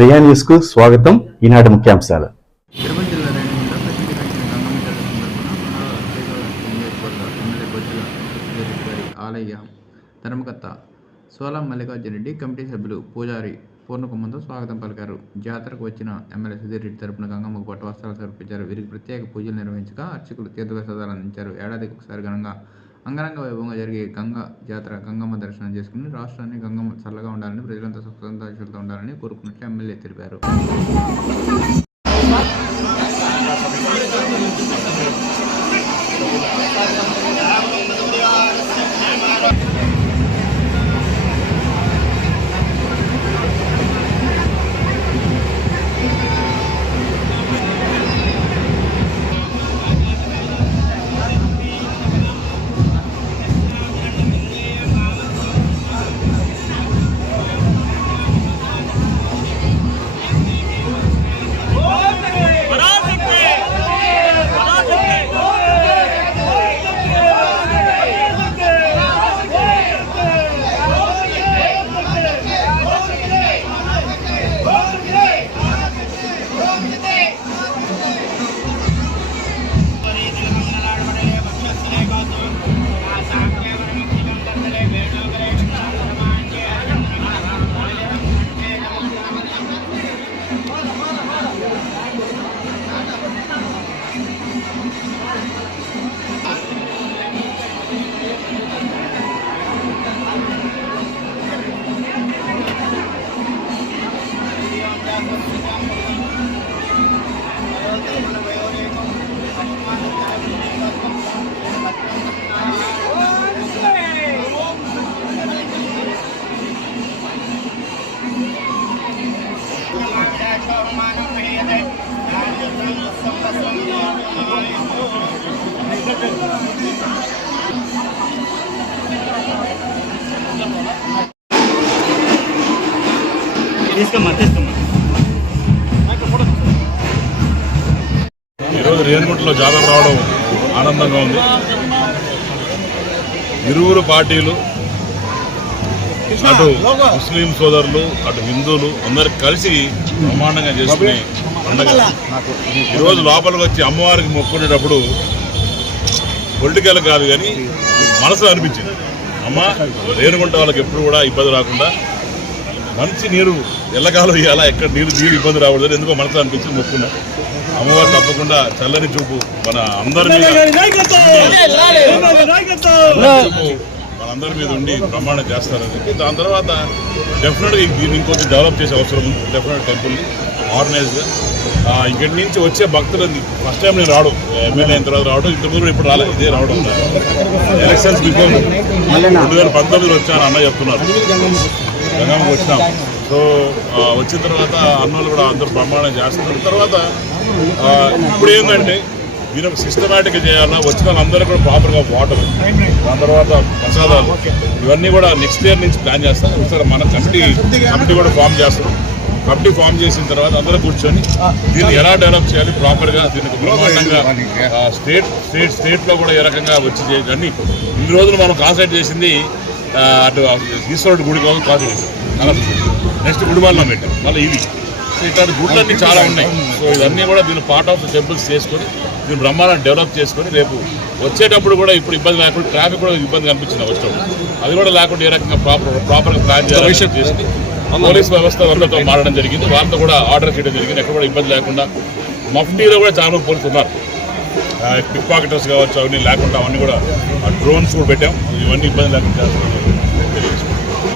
Priya news కు స్వాగతం. ఈనాటి ముఖ్యాంశాలు. తిరుపతి జిల్లా రేణిగుంట ప్రసిద్ధి ఎమ్మెల్యే బొజ్జల సత్యరెడ్డి గారి ఆలయ ధర్మకర్త సోలం మల్లికార్జున రెడ్డి కమిటీ సభ్యులు పూజారి పూర్ణకుమంతో స్వాగతం పలికారు. జాతరకు వచ్చిన ఎమ్మెల్యే సుధీర్ తరపున గంగమ్మకు పట్టు వస్త్రాలు సమర్పించారు. వీరికి ప్రత్యేక పూజలు నిర్వహించగా అర్చకులు తీర్థప్రసాదాలు అందించారు. ఏడాదికి ఒకసారి ఘనంగా అంగరంగ వైభవంగా జరిగే గంగా జాతర గంగమ్మ దర్శనం చేసుకుని రాష్ట్రాన్ని గంగమ్మ చల్లగా ఉండాలని, ప్రజలంతా సుఖ సంతోషాలతో ఉండాలని కోరుకున్నట్లు ఎమ్మెల్యే తెలిపారు. ఈరోజు రేణిగుంటలో జాతర రావడం ఆనందంగా ఉంది. ఇరువురు పార్టీలు, అటు ముస్లిం సోదరులు, అటు హిందువులు అందరు కలిసి బ్రహ్మాండంగా చేసుకునే పండుగ. ఈరోజు లోపలికి వచ్చి అమ్మవారికి మొక్కునేటప్పుడు పొలిటికల్ కాదు కానీ మనసులో అనిపించింది, అమ్మ రేణిగుంట వాళ్ళకి ఎప్పుడు కూడా ఇబ్బంది రాకుండా మంచి నీరు ఎల్లకాలం ఇవ్వాలా, ఎక్కడ నీరు ఇబ్బంది రాకూడదు ఎందుకో మనసులో అనిపించి మొక్కున్నా. అమ్మవారు తప్పకుండా చల్లని చూపు మనందరి మీద ఉండి బ్రహ్మాండం చేస్తారని చెప్పి, దాని తర్వాత డెఫినెట్గా దీన్ని ఇంకొంచెం డెవలప్ చేసే అవసరం ఉంది. డెఫినెట్ టెంపుల్ని ఆర్గనైజ్గా ఇక్కడి నుంచి వచ్చే భక్తులని ఫస్ట్ టైం నేను రావడం, ఎమ్మెల్యే అయిన తర్వాత రావడం, ఇంతకుముందు ఇప్పుడు రాలేదు, ఇదే రావడం. ఎలక్షన్స్ బిఫోర్ 2019 వచ్చాను అన్న చెప్తున్నారు, గంగమ్మకి వచ్చినాం. సో వచ్చిన తర్వాత అన్నోళ్ళు కూడా అందరూ బ్రహ్మాండం చేస్తున్నారు. తర్వాత ఇప్పుడు ఏంటంటే దీని సిస్టమేటిక్గా చేయాలన్నా, వచ్చిన వాళ్ళందరూ కూడా ప్రాపర్గా వాటర్, దాని తర్వాత ప్రసాదాలు, ఇవన్నీ కూడా నెక్స్ట్ ఇయర్ నుంచి ప్లాన్ చేస్తాం. ఒకసారి మన కమిటీ కూడా ఫామ్ చేస్తాం. కమిటీ ఫామ్ చేసిన తర్వాత అందరూ కూర్చొని దీన్ని ఎలా డెవలప్ చేయాలి ప్రాపర్గా, దీనికి బ్రహ్మాండంగా స్టేట్లో కూడా ఏ రకంగా వచ్చి చేయాలి. ఇన్ని రోజులు మనం కాన్సన్ట్రేట్ చేసింది అటు ఈశ్వరుడు గుడి కోసం కాన్సన్ట్రేట్ చేసాం, నెక్స్ట్ గుడివాళ్ళలో పెట్టాం, మళ్ళీ ఇది ఇట్లాంటి గుడ్లన్నీ చాలా ఉన్నాయి. సో ఇవన్నీ కూడా దీన్ని పార్ట్ ఆఫ్ ద టెంపుల్స్ చేసుకొని దీన్ని బ్రహ్మాండాన్ని డెవలప్ చేసుకొని రేపు వచ్చేటప్పుడు కూడా ఇప్పుడు ఇబ్బంది లేకుండా, ట్రాఫిక్ కూడా ఇబ్బంది కనిపించింది వచ్చేటప్పుడు, అది కూడా లేకుండా ఏ రకంగా ప్రాపర్గా ప్లాన్ చేయాలి చేసి పోలీస్ వ్యవస్థ వాళ్ళతో మారడం జరిగింది. వాళ్ళతో కూడా ఆర్డర్ చేయడం జరిగింది, ఎక్కడ కూడా ఇబ్బంది లేకుండా. మఫ్టీలో కూడా చాలా పోలీసులు ఉన్నారు, పిక్ పాకెటర్స్ కావచ్చు, అవన్నీ లేకుండా అవన్నీ కూడా డ్రోన్స్ కూడా పెట్టాం, ఇవన్నీ ఇబ్బంది లేకుండా చేస్తాం.